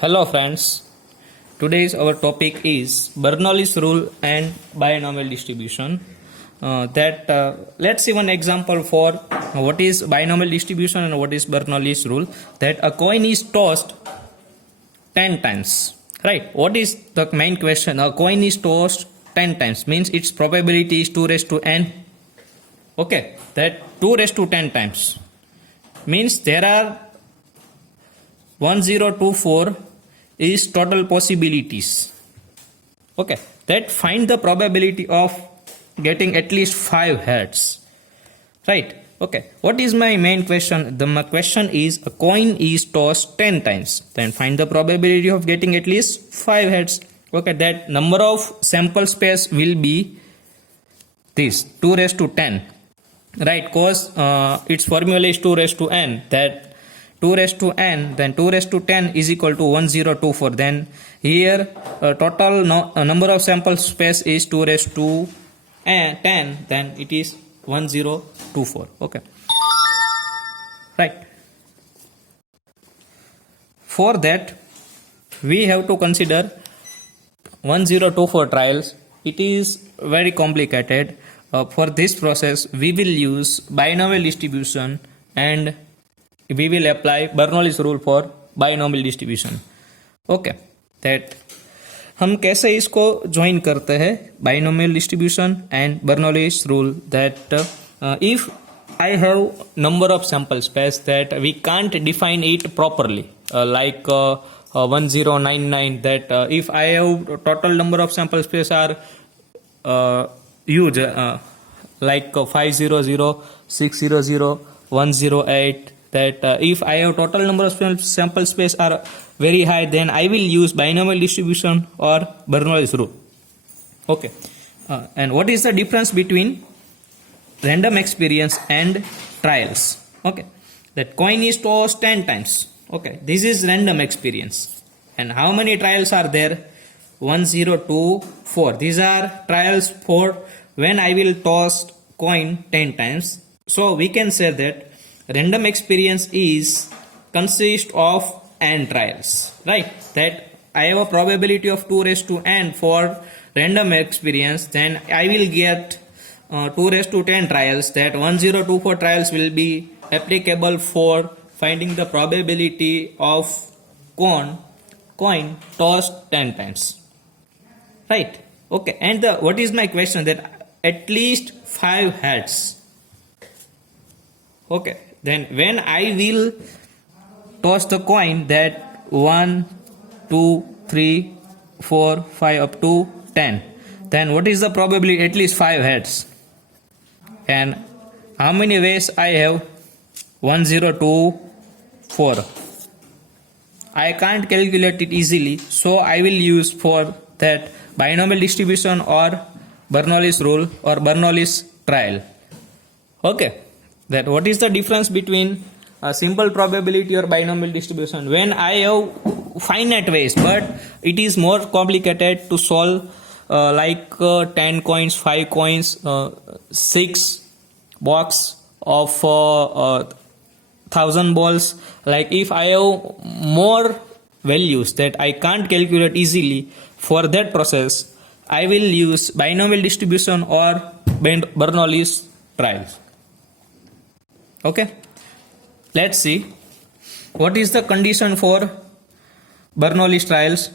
Hello friends, today's our topic is Bernoulli's rule and binomial distribution. Let's see one example for what is binomial distribution and what is Bernoulli's rule. That a coin is tossed 10 times, right? What is the main question? A coin is tossed 10 times means its probability is 2 raised to n. Okay, that 2 raised to 10 times means there are 1024 is total possibilities. Okay, that find the probability of getting at least 5 heads, right? Okay, what is my main question? My question is a coin is tossed 10 times, then find the probability of getting at least 5 heads. Okay, that number of sample space will be this 2 raised to 10, right? Because its formula is 2 raised to n, that 2 raised to n, then 2 raised to 10 is equal to 1024. Then here total number of sample space is 2 raised to 10, then it is 1024. Okay, right. For that we have to consider 1024 trials. It is very complicated. For this process we will use binomial distribution and we will apply Bernoulli's rule for binomial distribution. Okay, that हम कैसे इसको join करते हैं binomial distribution and Bernoulli's rule. That if I have number of sample space that we can't define it properly, like 1099, that if I have total number of sample space are huge, like 500, 600, 108, that if I have total number of sample space are very high, then I will use binomial distribution or Bernoulli's rule. Okay, and what is the difference between random experience and trials? Okay, that coin is tossed 10 times. Okay, this is random experience. And how many trials are there? 1024. These are trials for when I will toss coin 10 times. So we can say that random experience is consist of n trials, right? That I have a probability of 2 raised to n for random experience, then I will get 2 raised to 10 trials. That 1024 trials will be applicable for finding the probability of coin tossed 10 times, right? Okay, and what is my question? That at least 5 heads. Okay, then when I will toss the coin, that 1, 2, 3, 4, 5 up to 10, then what is the probability? At least 5 heads. And how many ways I have? 1024. I can't calculate it easily, so I will use for that binomial distribution or Bernoulli's rule or Bernoulli's trial. Okay, that what is the difference between a simple probability or binomial distribution? When I have finite ways, but it is more complicated to solve, like 10 coins, 5 coins, 6 box of 1000 balls. Like if I have more values that I can't calculate easily, for that process I will use binomial distribution or Bernoulli's trials. Okay, let's see what is the condition for Bernoulli's trials.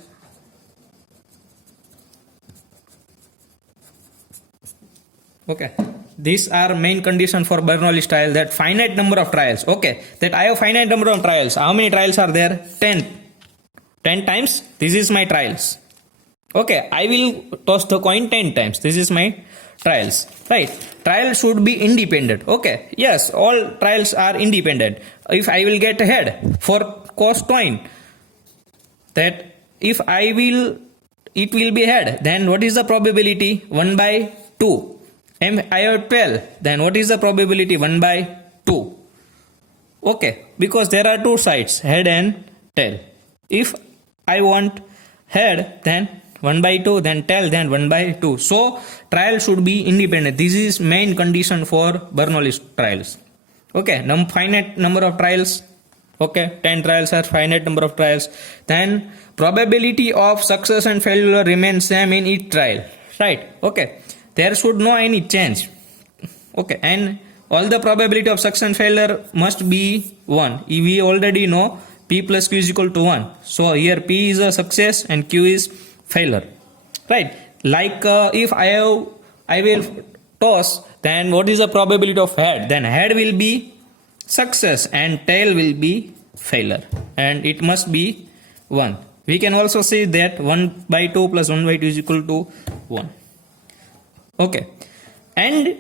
Okay, these are main condition for Bernoulli's trial. That finite number of trials. Okay, that I have finite number of trials. How many trials are there? 10 times. This is my trials. Okay, I will toss the coin 10 times. This is my trials, right? Trial should be independent. Okay, yes, all trials are independent. If I will get a head for cost coin, that if I will, it will be head, then what is the probability? 1 by 2. I have 12, then what is the probability? 1 by 2. Okay, because there are two sides, head and tail. If I want head, then 1 by 2, then tail, then 1 by 2. So trial should be independent. This is main condition for Bernoulli's trials. Okay, finite number of trials. Okay, 10 trials are finite number of trials. Then probability of success and failure remains same in each trial, right? Okay, there should no any change. Okay, and all the probability of success and failure must be 1. We already know P plus Q is equal to 1. So here P is a success and Q is failure, right? Like if I will toss, then what is the probability of head? Then head will be success and tail will be failure, and it must be 1. We can also say that 1 by 2 plus 1 by 2 is equal to 1. Okay, and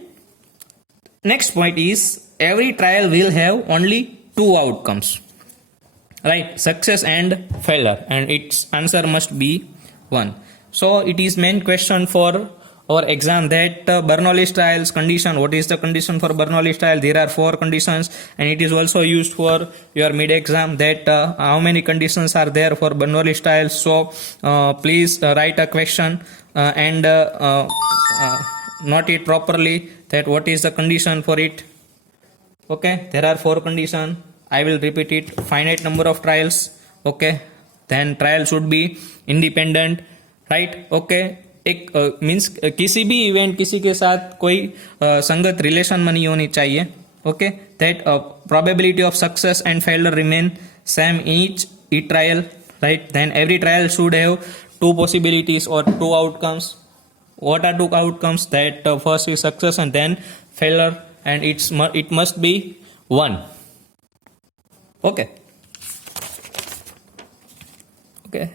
next point is every trial will have only 2 outcomes, right? Success and failure, and its answer must be 1. So it is main question for our exam that Bernoulli's trials condition. What is the condition for Bernoulli's trial? There are 4 conditions, and it is also used for your mid exam that how many conditions are there for Bernoulli's trials. So please write a question and note it properly that what is the condition for it. Okay, there are 4 conditions. I will repeat it. Finite number of trials. Okay, then trial should be independent, right? Okay, एक means किसी भी event किसी के साथ कोई संगत relation में नहीं होनी चाहिए. Okay, that probability of success and failure remain same in each trial, right? Then every trial should have 2 possibilities or 2 outcomes. What are 2 outcomes? That first is success and then failure, and it must be 1. Okay,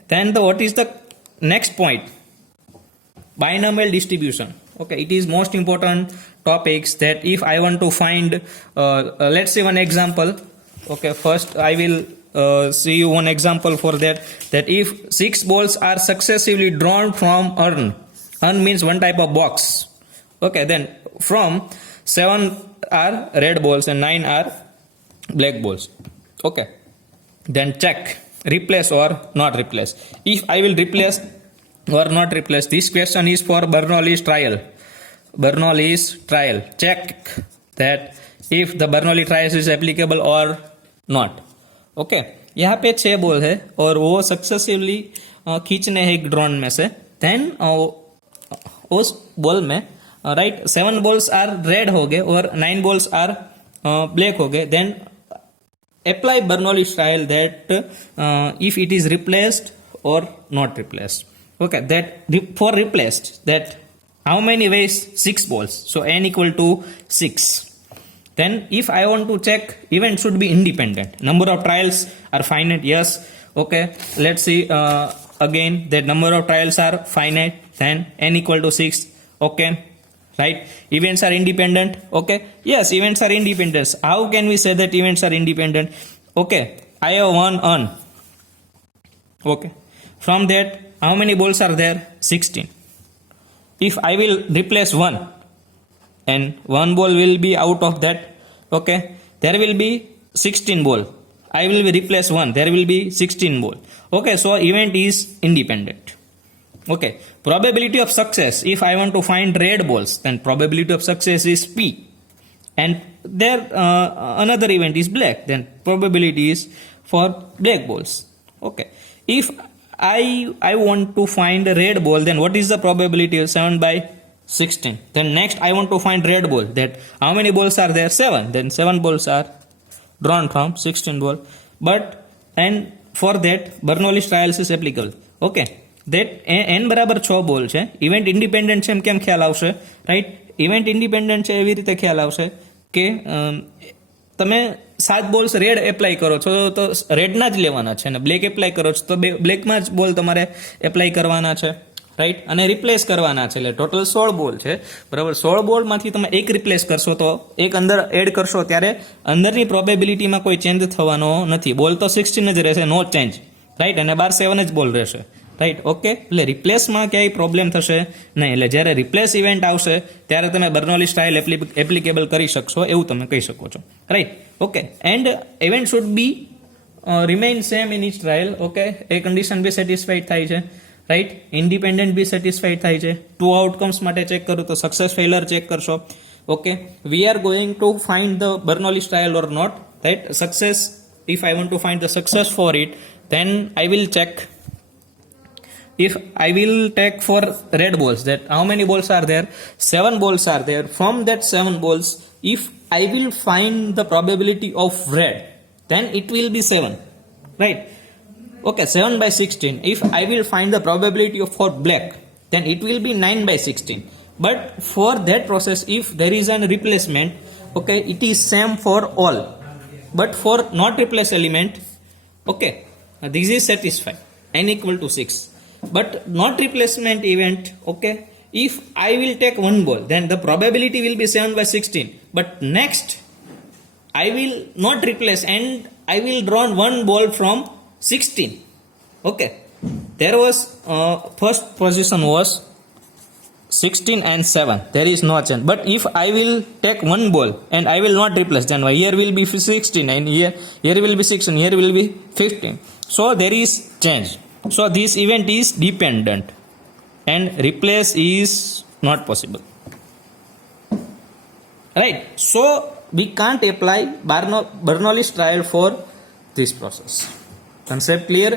then what is the next point? Binomial distribution. Okay, it is most important topics that if I want to find let's say one example. Okay, first I will see you one example for that if 6 balls are successively drawn from urn means one type of box. Okay, then from 7 are red balls and 9 are black balls. Okay, then check replace or not replace. If I will replace or not replace, this question is for Bernoulli's trial. Bernoulli's trial. Check that if the Bernoulli trial is applicable or not. Okay, यहाँ पे 6 ball है और वो successively खींचने हैं एक drone में से. देन उस बॉल में राइट 7 बॉल्स आर रेड हो गए और 9 बॉल्स आर ब्लैक हो गए. Then apply Bernoulli's trial that if it is replaced or not replaced. Okay, that for replaced, that how many ways? 6 balls. So n equal to 6. Then if I want to check, event should be independent. Number of trials are finite. Yes. Okay, let's see again that number of trials are finite. Then n equal to 6. Okay, right? Events are independent. Okay, yes, events are independent. How can we say that events are independent? Okay, I have one urn. Okay, from that how many balls are there? 16. If I will replace 1 and 1 ball will be out of that, okay, there will be 16 ball. I will replace 1, there will be 16 ball. Okay, so event is independent. Okay, probability of success. If I want to find red balls, then probability of success is P. And there another event is black, then probability is for black balls. Okay, if I want to find a red ball, then what is the probability? 7 by 16. Then next I want to find red ball, that how many balls are there? 7. Then 7 balls are drawn from 16 ball. But and for that Bernoulli's trials is applicable. Okay, that n બરાબર 6 બોલ છે. Event independent છે એમ કેમ ખ્યાલ આવશે? Right, event independent છે એવી રીતે ખ્યાલ આવશે કે તમે 7 બોલ્સ રેડ એપ્લાય કરો છો તો રેડના જ લેવાના છે, અને બ્લેક એપ્લાય કરો છો તો બ્લેકમાં જ બોલ તમારે એપ્લાય કરવાના છે, રાઈટ? અને રિપ્લેસ કરવાના છે. એટલે ટોટલ 16 બોલ છે, બરાબર? 16 બોલમાંથી તમે એક રિપ્લેસ કરશો તો એક અંદર એડ કરશો ત્યારે અંદરની પ્રોબેબિલિટીમાં કોઈ ચેન્જ થવાનો નથી. બોલ તો 16 જ રહેશે, નો ચેન્જ, રાઈટ? અને બાર 7 જ બોલ રહેશે, રાઈટ? ઓકે, એટલે રિપ્લેસમાં ક્યાંય પ્રોબ્લેમ થશે નહીં. એટલે જ્યારે રિપ્લેસ ઇવેન્ટ આવશે ત્યારે તમે બર્નોલીસ ટ્રાયલ એપ્લિકેબલ કરી શકશો એવું તમે કહી શકો છો, right? Okay, and event should be remain same in each trial. Okay, એ કન્ડિશન બી સેટિસ્ફાઈડ થાય છે, રાઈટ? ઇન્ડિપેન્ડન્ટ બી સેટિસ્ફાઈડ થાય છે. 2 આઉટકમ્સ માટે ચેક કરું તો સક્સેસ ફેલર ચેક કરશો. Okay, we are going to find the Bernoulli's trial or not, right? Success if I want to find the success for it, then I will check. If I will take for red balls, that how many balls are there? 7 balls are there. From that 7 balls, if I will find the probability of red, then it will be 7, right? Okay, 7 by 16. If I will find the probability of for black, then it will be 9 by 16. But for that process, if there is an replacement, okay, it is same for all. But for not replace element, okay, this is satisfied, n equal to 6. But not replacement event, okay, if I will take one ball, then the probability will be 7 by 16. But next, I will not replace and I will draw one ball from 16. Okay, there was first position was 16 and 7. There is no change. But if I will take one ball and I will not replace, then here will be 16 and here will be 16, here will be 15. So there is change. So this event is dependent and replace is not possible. Right. So we can't apply Bernoulli's trial for this process. Concept clear?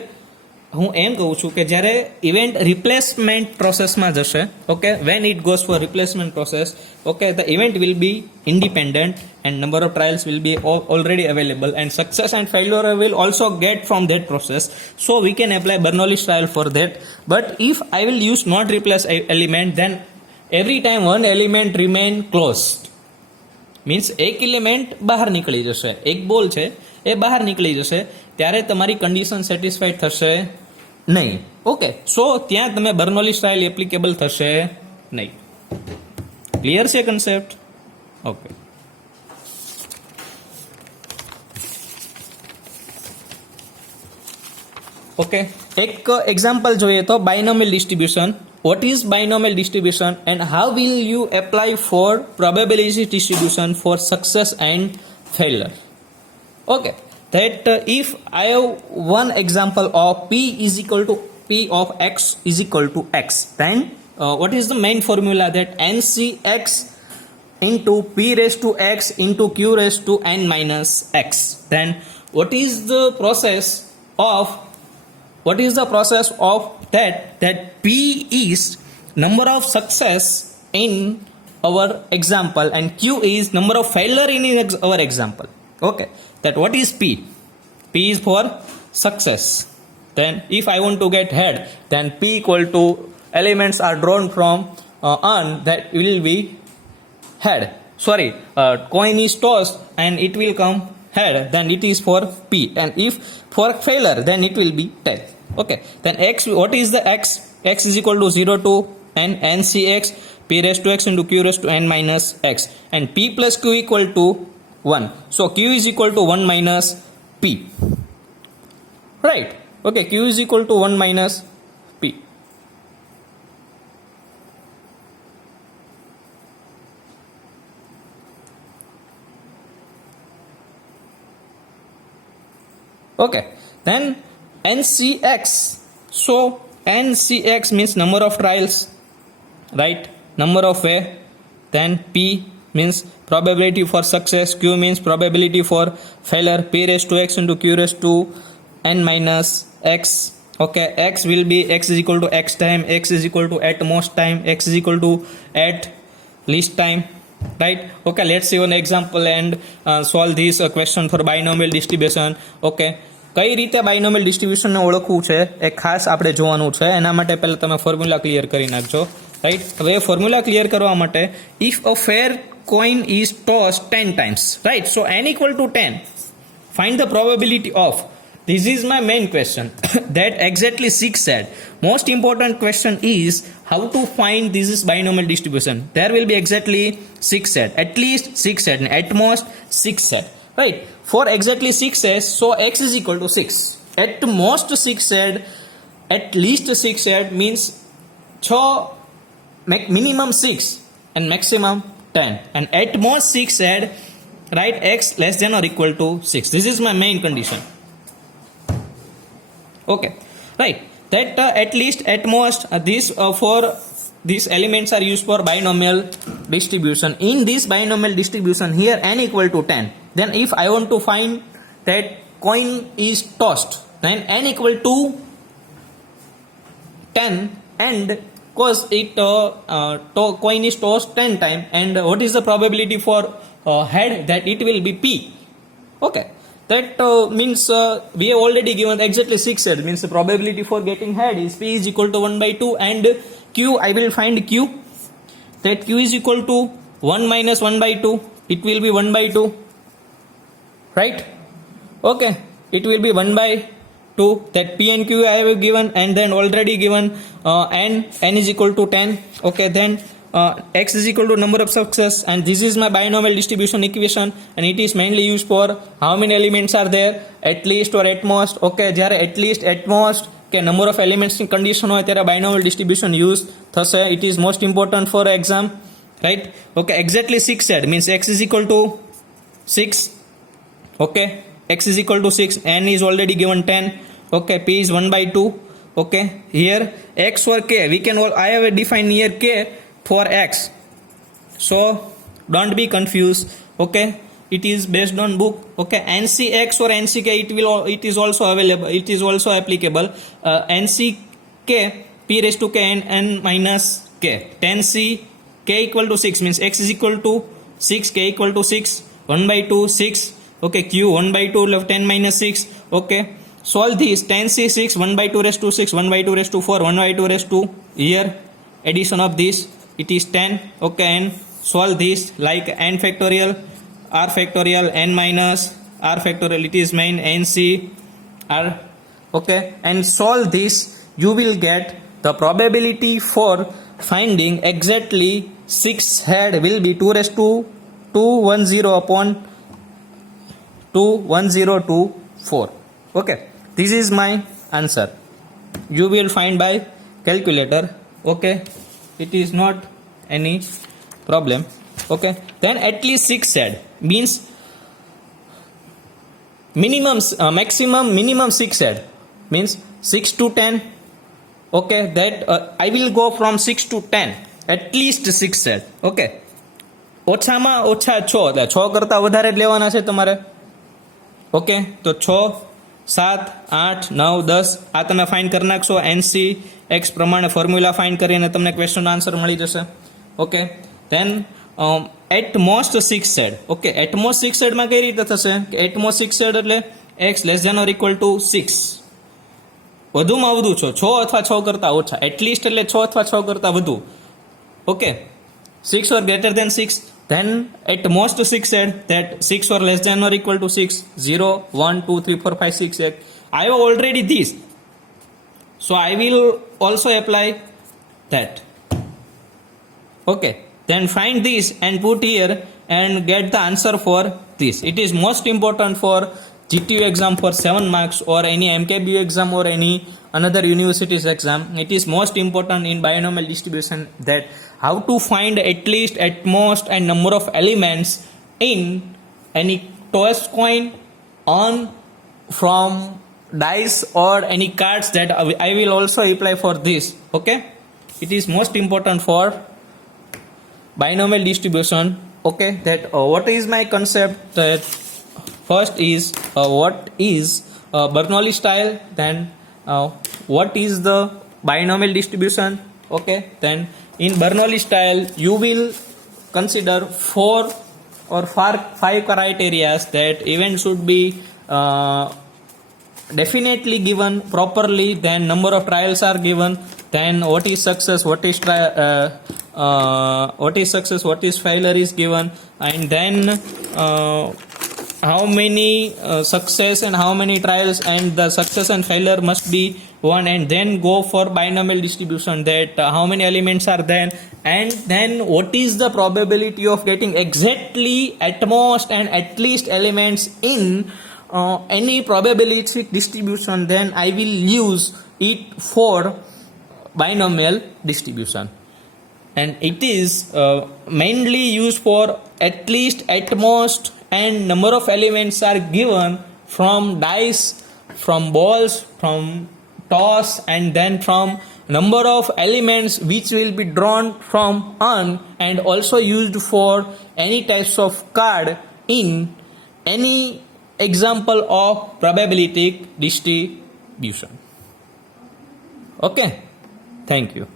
હું એમ કહું છું કે જ્યારે event replacement પ્રોસેસમાં જશે, okay, when it goes four replacement process, okay, the event will be independent and number of trials will be already available and success and failure will also get from that process. So we can apply Bernoulli's trial for that. But if I will use not replace element, then every time one element remain closed. Means એક element બહાર નીકળી જશે, એક બોલ છે એ બહાર નીકળી જશે, ત્યારે તમારી કન્ડિશન સેટિસ્ફાઈડ થશે નહીં. ઓકે, સો ત્યાં તમે બર્નોલીસ ટ્રાયલ એપ્લિકેબલ થશે નહીં. ક્લિયર છે કન્સેપ્ટ? ઓકે. ઓકે, એક એક્ઝામ્પલ જોઈએ તો બાયનોમિયલ distribution. What is binomial distribution and how will you apply for probability distribution for success and failure? Okay, that if I have one example of P is equal to P of X is equal to X, then what is the main formula? That NCX into P raised to X into Q raised to N minus X. Then what is the process of that P is number of success in our example and Q is number of failure in our example. Okay, that what is P? P is for success. Then if I want to get head, then P equal to elements are drawn from on, that will be head. Sorry, coin is tossed and it will come head, then it is for P. And if for failure, then it will be tail. Okay, then X, what is the X? X is equal to 0 to n NCX P raised to X into Q raised to N minus X, and P plus Q equal to 1. So Q is equal to 1 minus P. Right. Okay, Q is equal to 1 minus P. Okay, then NCX. So NCX means number of trials, right? Number of way. Then P means probability for success. Q means probability for failure. P raised to X into Q raised to N minus X. Okay, X will be X is equal to X time. X is equal to at most time. X is equal to at least time. Right. Okay, let's see one example and solve this question for binomial distribution. Okay. કઈ રીતે બાયનોમિયલ ડિસ્ટ્રીબ્યુશનને ઓળખવું છે એ ખાસ આપણે જોવાનું છે. એના માટે પહેલાં તમે ફોર્મ્યુલા ક્લિયર કરી નાખજો. રાઈટ, હવે ફોર્મ્યુલા ક્લિયર કરવા માટે if a fair coin is toss 10 times, right, so n equal to 10, find the probability of. This is my main question. That exactly 6 said. Most important question is how to find this is binomial distribution. There will be exactly 6 said, at least 6 said, and at most 6 said. Right, for exactly 6 says, so X is equal to 6. At most 6 said, at least 6 said means minimum 6 and maximum 10. And at most 6 said, right, X less than or equal to 6. This is my main condition. Okay, right, that at least, at most, for these elements are used for binomial distribution. In this binomial distribution, here n equal to 10. Then if I want to find that coin is tossed, then n equal to 10, and cause it coin is tossed 10 times, and what is the probability for head? That it will be p. Okay, that means we have already given exactly 6 head, means the probability for getting head is p is equal to 1 by 2, and q, I will find q, that q is equal to 1 minus 1 by 2, it will be 1 by 2, right? Okay, it will be 1 by 2, that p and q I have given, and then already given n is equal to 10. Okay, then x is equal to number of success, and this is my binomial distribution equation, and it is mainly used for how many elements are there, at least or at most. Okay, જ્યારે at least, at most કે number of elements ની condition હોય ત્યારે binomial distribution use થશે. It is most important for exam, right? Okay, exactly 6 said means x is equal to 6. Okay, x is equal to 6, n is already given 10. Okay, p is 1 by 2. Okay, here x or k, we can I have defined here k for x, so don't be confused. Okay, it is based on book. Okay, ncx or nck, it is also available, it is also applicable. nck p raised to k n minus k, 10c k equal to 6 means x is equal to 6, k equal to 6, 1 by 2 6. Okay, q 1 by 2 left 10 minus 6. Okay, solve this, 10c 6, 1 by 2 raised to 6, 1 by 2 raised to 4, 1 by 2 raised to, here addition of this, it is 10. Okay, and solve this like n factorial, r factorial, n minus r factorial, it is main nc r. Okay, and solve this, you will get the probability for finding exactly 6 head will be 2 raised to 210 upon 21024. Okay, this is my answer. You will find by calculator. Okay, it is not any problem. Okay, then at least 6 said means minimum 6 said means 6 to 10. Okay, that I will go from 6 to 10, at least 6 said. Okay, ઓછામાં ઓછા 6, એટલે 6 કરતાં વધારે જ લેવાના છે તમારે. Okay, તો 6 7 8 9 10 આ તમે ફાઇન્ડ કરી નાખશો. એનસી એક્સ પ્રમાણે ફોર્મ્યુલા ફાઇન્ડ કરીને તમને ક્વેશ્ચન આન્સર મળી જશે. Okay, then at most 6 said. Okay, at most 6 સેડમાં કઈ રીતે થશે કે એટ મોસ્ટ 6 સેડ એટલે x less than or equal to 6, વધુમાં વધુ 6 અથવા 6 કરતાં ઓછા. એટલીસ્ટ એટલે 6 અથવા 6 કરતાં વધુ. Okay, 6 or greater than 6, then at most 6 said that 6 or less than or equal to 6, 0 1 2 3 4 5 6 8. I have already this, so I will also apply that. Okay, then find this and put here and get the answer for this. It is most important for GTU exam for 7 marks, or any MKBU exam or any another university's exam. It is most important in binomial distribution, that how to find at least, at most, and number of elements in any tossed coin, on, from, dice, or any cards, that I will also apply for this. Okay, it is most important for binomial distribution. Okay, that what is my concept, that first is what is Bernoulli style, then what is the binomial distribution. Okay, then in Bernoulli style you will consider 4 or 5 criteria, that event should be definitely given properly, then number of trials are given, then what is success, what is success, what is failure is given, and then how many success and how many trials, and the success and failure must be one, and then go for binomial distribution, that how many elements are there, and then what is the probability of getting exactly, at most, and at least elements in any probabilistic distribution. Then I will use it for binomial distribution, and it is mainly used for at least, at most, and number of elements are given from dice, from balls, from toss, and then from number of elements which will be drawn from on, and also used for any types of card in any example of probabilistic distribution. Okay, thank you.